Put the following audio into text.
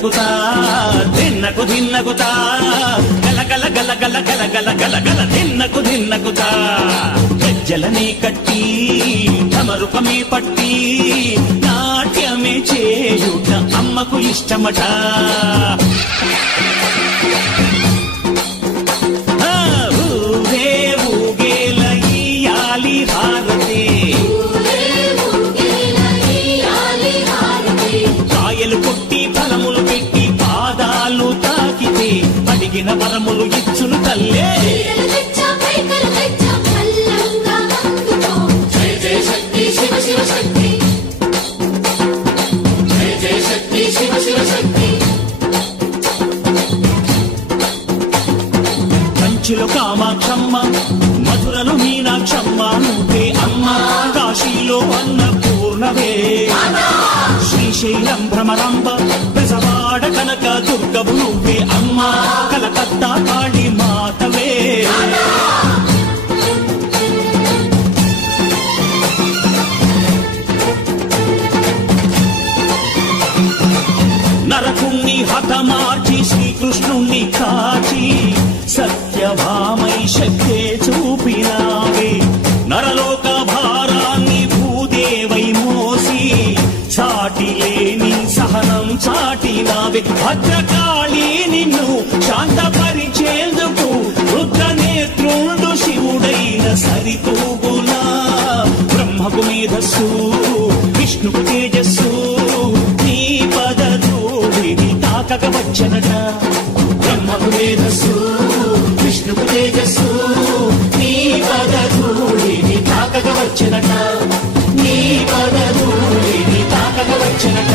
దిన్నగుతా దిన్నకు దిన్నగుతా గల గల గల గల గల గల గల గల దిన్నకు దిన్నగుతా గజ్జలనే కట్టి తమరుపమే పట్టి నాట్యమే చేయుట అమ్మకు ఇష్టమట ఊరే ఊగేల ఇయ్యాలి హారతే కాయలు కొట్టి ఫలములు పెట్టి పాదాలు తాకితే అడిగిన వరములు ఇచ్చును తల్లే కంచిలో కామాక్షమ్మ మధురలో మీనాక్షమ్మ నువ్వే అమ్మ కాశీలో అన్నపూర్ణవే శ్రీశైలం భ్రమరాంబ బెజవాడ కనక దుర్గవు నువ్వే అమ్మ కలకత్తా కాళీ మాతవే నరకుణ్ణి హతమార్చి శ్రీకృష్ణుణ్ణి కాచి సత్యభామై శక్తే చూపినావే నరలోక భారాన్ని భూదేవై మోసి చాటి లేని సహనం చాటినావే భద్రకాళి నిన్ను శాంతపరిచేందుకు రుద్రనేత్రుండు శివుడైన సరితూగులా బ్రహ్మకు మేధస్సు విష్ణుకు తేజస్సు నీ పదధూళిని తాకక వచ్చనట బ్రహ్మకు మేధస్సు విష్ణుకు తేజస్సు నీ పదధూళిని తాకక వచ్చనట నీ పదధూళిని తాకక వచ్చనట